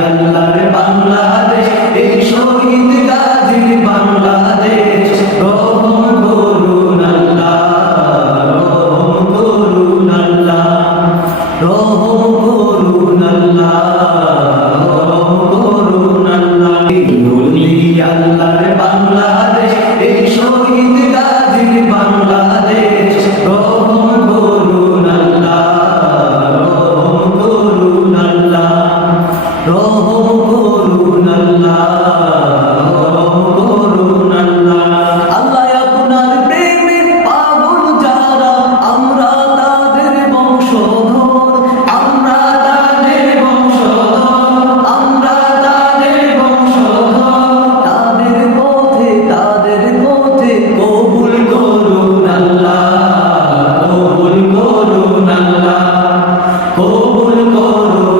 আল্লাহর কবুল করো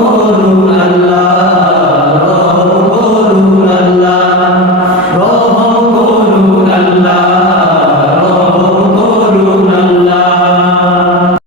করো